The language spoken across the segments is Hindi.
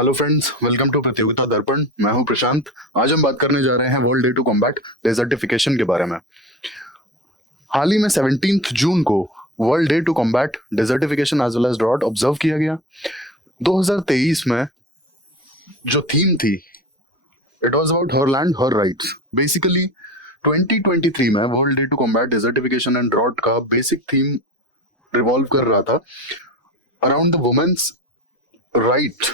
हेलो फ्रेंड्स, वेलकम टू प्रतियोगिता दर्पण। मैं हूं प्रशांत। आज हम बात करने जा रहे हैं world day to combat desertification के बारे में। हाल ही में 17 जून को world day to combat desertification as well as drought observe किया गया। 2023 में जो थीम थी, it was about her land her rights. Basically 2023 में world day to combat desertification and drought का बेसिक थीम रिवॉल्व कर रहा था around the women's right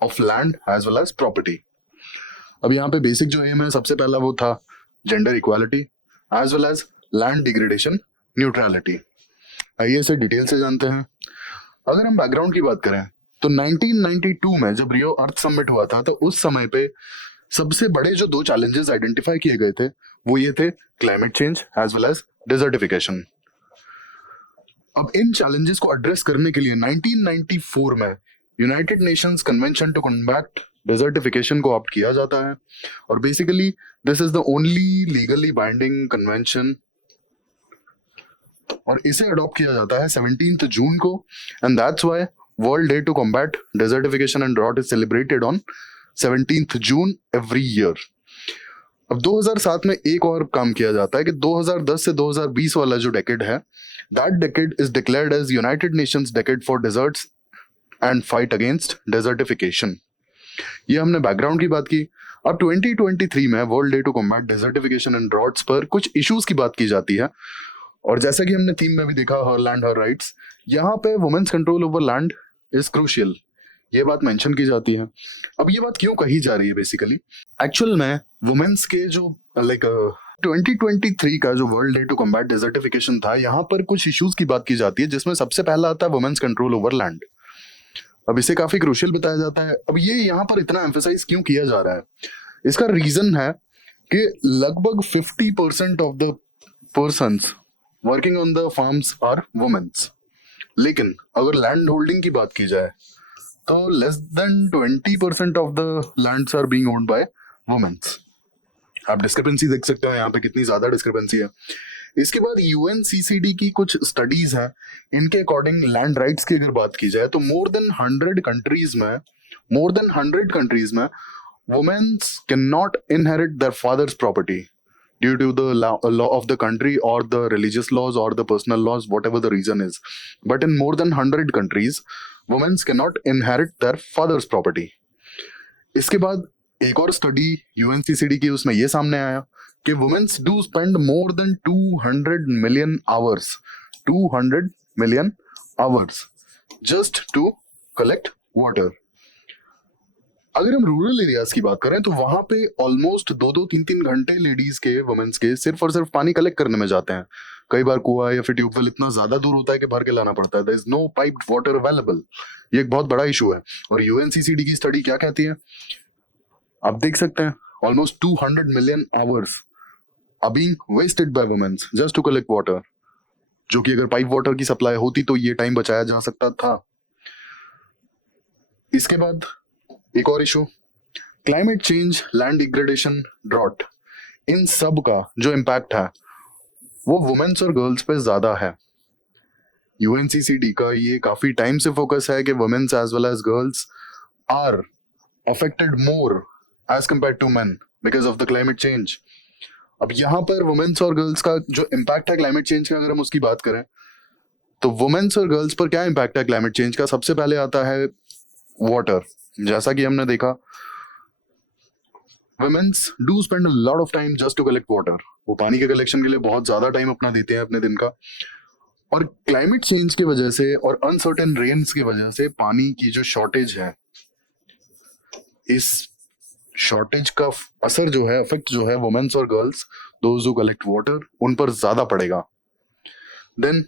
of land as well as property. अब यहाँ पे बेसिक जो एम है, सबसे पहला वो था gender equality as well as land degradation neutrality. आइए इसे डिटेल से जानते हैं। अगर हम बैकग्राउंड की बात करें तो 1992 में जब रियो अर्थ समिट हुआ था, तो उस समय पे सबसे बड़े जो दो चैलेंजेस आइडेंटिफाई किए गए थे वो ये थे climate change as well as desertification. अब इन चैलेंजेस को एड्रेस करने के लिए 1994 में United Nations convention to combat desertification को ऑप्ट किया जाता है, और basically this is the only legally binding convention, और इसे अडॉप्ट किया जाता है 17 जून को। And that's why world day to combat desertification and drought is celebrated on 17 June every year. अब 2007 में एक और काम किया जाता है कि 2010 से 2020 वाला जो डेकेड है, that decade is declared as United Nations decade for deserts and fight against desertification. ये हमने बैकग्राउंड की बात की। अब 2023 में world day to combat desertification and droughts पर कुछ इश्यूज की बात की जाती है, और जैसा कि हमने थीम में भी देखा, हर लैंड हर राइट्स, यहाँ पे women's control over land is crucial, ये बात मेंशन की जाती है। अब ये बात क्यों कही जा रही है? बेसिकली एक्चुअल में वुमेन्स के जो 2023 का जो world day to combat desertification था, यहाँ पर कुछ इश्यूज की बात की जाती है, जिसमें सबसे पहला आता है वुमेन्स कंट्रोल ओवर लैंड। अब इसे काफी क्रूशियल बताया जाता है। अब ये यहाँ पर इतना एम्फेसाइज क्यों किया जा रहा है? इसका रीजन है कि लगभग 50% of the persons working on the farms are women's, लेकिन अगर लैंड होल्डिंग की बात की जाए तो less than 20% of the lands are being owned by women's. आप डिस्क्रिपेंसी देख सकते हो यहाँ पे, कितनी ज्यादा डिस्क्रिपेंसी है। इसके बाद यूएनसीसीडी की कुछ स्टडीज हैं, इनके अकॉर्डिंग लैंड राइट्स की अगर बात की जाए तो मोर देन 100 कंट्रीज में women's can not inherit their fathers property due to the law of the country और द रिलीजियस लॉज और the personal laws, whatever the reason is. But in more than 100 countries women's can not inherit their fathers property. इसके बाद एक और स्टडी यूएनसीसीडी की, उसमें यह सामने आया कि women's do spend more than 200 million hours just to collect water. अगर हम रूरल एरियाज की बात करें तो वहां पे ऑलमोस्ट 2-3 घंटे लेडीज के, वुमेन्स के सिर्फ और सिर्फ पानी कलेक्ट करने में जाते हैं। कई बार कुआं या फिर ट्यूबवेल इतना ज्यादा दूर होता है कि भर के लाना पड़ता है। There is no piped water available. ये एक बहुत बड़ा इशू है। और यूएनसीसीडी की स्टडी क्या कहती है, आप देख सकते हैं, almost 200 million hours are being wasted by women just to collect water, जो कि अगर पाइप वाटर की सप्लाई होती तो ये टाइम बचाया जा सकता था। इसके बाद एक और issue, climate change, land degradation, drought, इन सब का जो इम्पैक्ट है वो वुमेन्स और गर्ल्स पे ज्यादा है। यूएनसीसीडी का ये काफी टाइम से फोकस है कि women's as well as girls are affected more as compare to men because of the climate change. अब यहाँ पर वुमेन्स और गर्ल्स का जो इम्पैक्ट है क्लाइमेट चेंज का, अगर हम उसकी बात करें तो वुमेन्स और गर्ल्स पर क्या इम्पैक्ट है क्लाइमेट चेंज का? सबसे पहले आता है वाटर। जैसा कि हमने देखा, women's do spend a lot of time just to collect water. वो पानी के कलेक्शन के लिए बहुत ज्यादा टाइम अपना देते हैं अपने दिन का, और क्लाइमेट चेंज की वजह से और अनसर्टेन रेन्स की वजह से पानी की जो शॉर्टेज है, इस शॉर्टेज का असर जो है, इफेक्ट जो है, वुमेन्स और girls, those who collect water, उन पर ज्यादा पड़ेगा। Then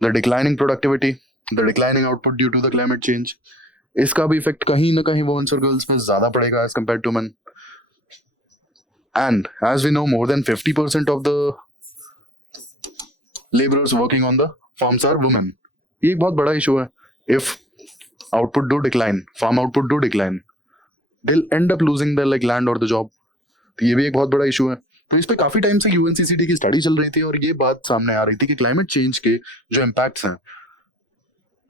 the declining productivity, the declining output due to the climate change, इसका भी इफेक्ट कहीं ना कहीं वुमेन्स और गर्ल्स में ज्यादा पड़ेगा as compare to men. And as we know, more than 50% of the labourers working on the farms are women. ये एक बहुत बड़ा इशू है। If output do decline, farm output do decline, they'll end up losing their like land or the job। तो ये भी एक बहुत बड़ा इशू है। तो इस पे काफी टाइम से यूएनसीसीडी की स्टडी चल रही थी, और ये बात सामने आ रही थी कि क्लाइमेट चेंज के जो इम्पैक्ट्स हैं,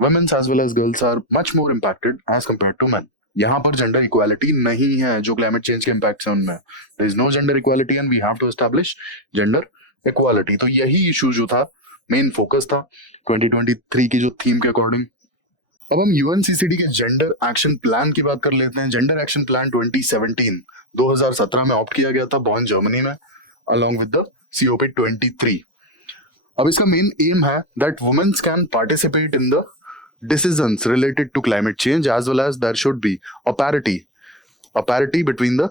women as well as girls are much more impacted as compared to men। यहाँ पर जेंडर इक्वालिटी नहीं है जो क्लाइमेट चेंज के इम्पैक्ट है उनमें. There is no gender equality and we have to establish gender equality. तो यही इशू जो था, मेन फोकस था 2023 की जो थीम के अकॉर्डिंग. अब हम यूएनसीसीडी के जेंडर एक्शन प्लान की बात कर लेते हैं. जेंडर एक्शन प्लान 2017 में ऑप्ट किया गया था बॉर्न जर्मनी में अलॉन्ग विद द COP23. अब इसका मेन एम है that women's can participate in the decisions related to climate change, as well as there should be a parity between the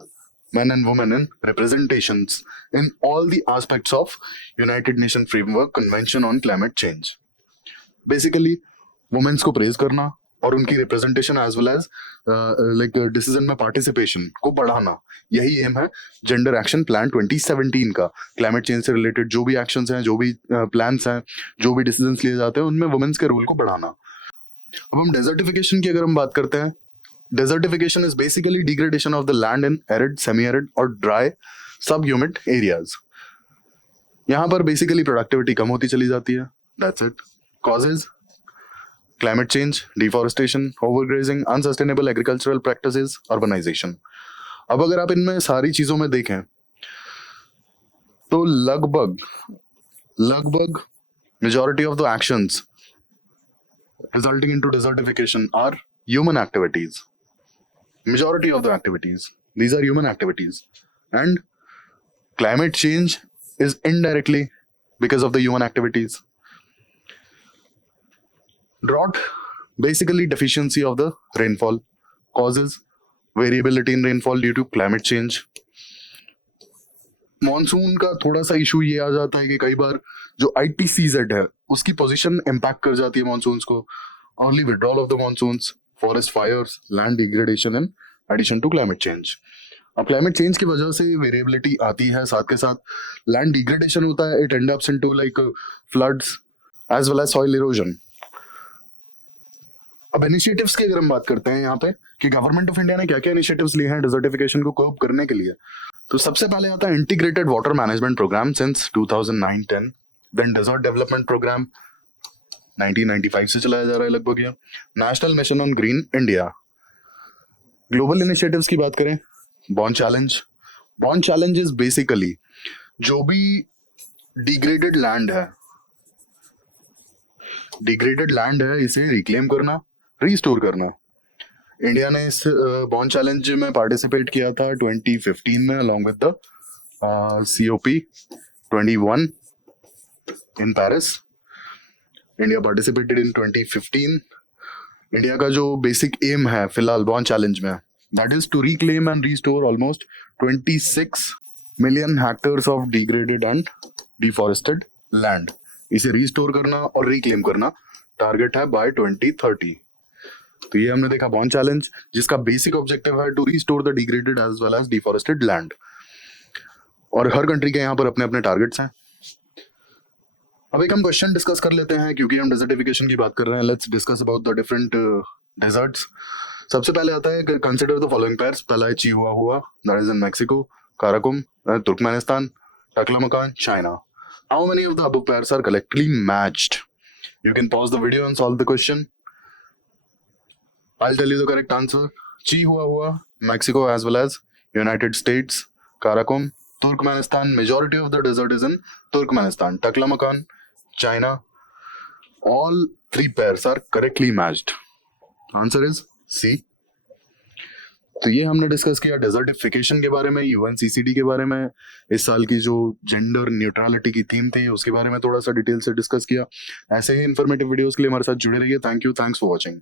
men and women in representations in all the aspects of United Nations Framework Convention on Climate Change. Basically, women's को praise करना और उनकी representation as well as like decision में participation को बढ़ाना, यही एम है जेंडर एक्शन प्लान 2017 का. क्लाइमेट चेंज से रिलेटेड जो भी एक्शंस हैं, जो भी प्लान्स हैं, जो भी डिसीजंस लिए जाते हैं, उनमें वुमेन्स के रोल को बढ़ाना. अब हम डेजर्टिफिकेशन की अगर हम बात करते हैं, desertification is basically degradation of the land in arid, semi arid और ड्राई सब ह्यूमिड एरियाज. यहां पर बेसिकली प्रोडक्टिविटी कम होती चली जाती है. That's it. Causes climate change, deforestation, overgrazing, unsustainable agricultural practices, urbanisation. अब अगर आप इनमें सारी चीजों में देखें तो लगभग majority of the actions resulting into desertification are human activities. Majority of the activities, these are human activities, and climate change is indirectly because of the human activities. Drought, basically deficiency of the rainfall, causes variability in rainfall due to climate change. Monsoon का थोड़ा सा इशू ये आ जाता है कि कई बार जो ITCZ है उसकी पोजीशन इम्पैक्ट कर जाती है मॉनसून्स को. Early withdrawal of the monsoons, forest fires, land degradation in addition to climate change. अब क्लाइमेट चेंज की वजह से वेरिएबिलिटी आती है, साथ के साथ लैंड डिग्रेडेशन होता है. It end ups into like floods as well as soil erosion. अब इनिशिएटिव्स की अगर हम बात करते हैं यहाँ पे कि गवर्नमेंट ऑफ इंडिया ने क्या क्या इनिशिएटिव्स लिए हैं डिजर्टिफिकेशन को कर्ब करने के लिए, तो सबसे पहले आता है integrated water management programme since 2009-10. Then desert development programme 1995 से चलाया जा रहा है लगभग. यह national mission on green India. Global initiatives की बात करें, बॉर्न चैलेंज इज बेसिकली जो भी डिग्रेडेड लैंड है इसे रिक्लेम करना, रिस्टोर करना. इंडिया ने इस बॉर्न चैलेंज में पार्टिसिपेट किया था 2015 में along with the COP21 in Paris. India participated in 2015. India का जो बेसिक एम है फिलहाल बॉर्न चैलेंज में, that is to reclaim and restore almost 26 million hectares of degraded and deforested land. इसे रिस्टोर करना और रिक्लेम करना टारगेट है बाय 2030. तो ये हमने देखा बॉर्न चैलेंज, जिसका बेसिक ऑब्जेक्टिव है to restore the degraded as well as deforested land. और हर कंट्री के यहाँ पर अपने अपने टारगेट्स हैं. अब एक हम क्वेश्चन डिस्कस कर लेते हैं क्योंकि हम डेजर्टिफिकेशन की बात कर रहे हैं. Let's discuss about the different deserts. सबसे पहले आता है कंसिडर द फॉलोइंग पेयर्स. पहला है Chihuahua, that is in Mexico. Karakum, Turkmenistan. Taklamakan, China. How many of the above pairs are collectively matched? You can pause the video and solve the question. I'll tell you the correct answer. Chihuahua, Mexico as well as United States. Karakum, Turkmenistan. Majority of the desert is in Turkmenistan. Taklamakan, China. All three pairs are correctly matched. Answer is C. तो ये हमने डिस्कस किया डेजर्टिफिकेशन के बारे में, यूएनसीसीडी के बारे में, इस साल की जो जेंडर न्यूट्रलिटी की थीम थी उसके बारे में थोड़ा सा डिटेल से डिस्कस किया. ऐसे ही इन्फॉर्मेटिव वीडियोस के लिए हमारे साथ जुड़े रहिए. Thank you, thanks for watching.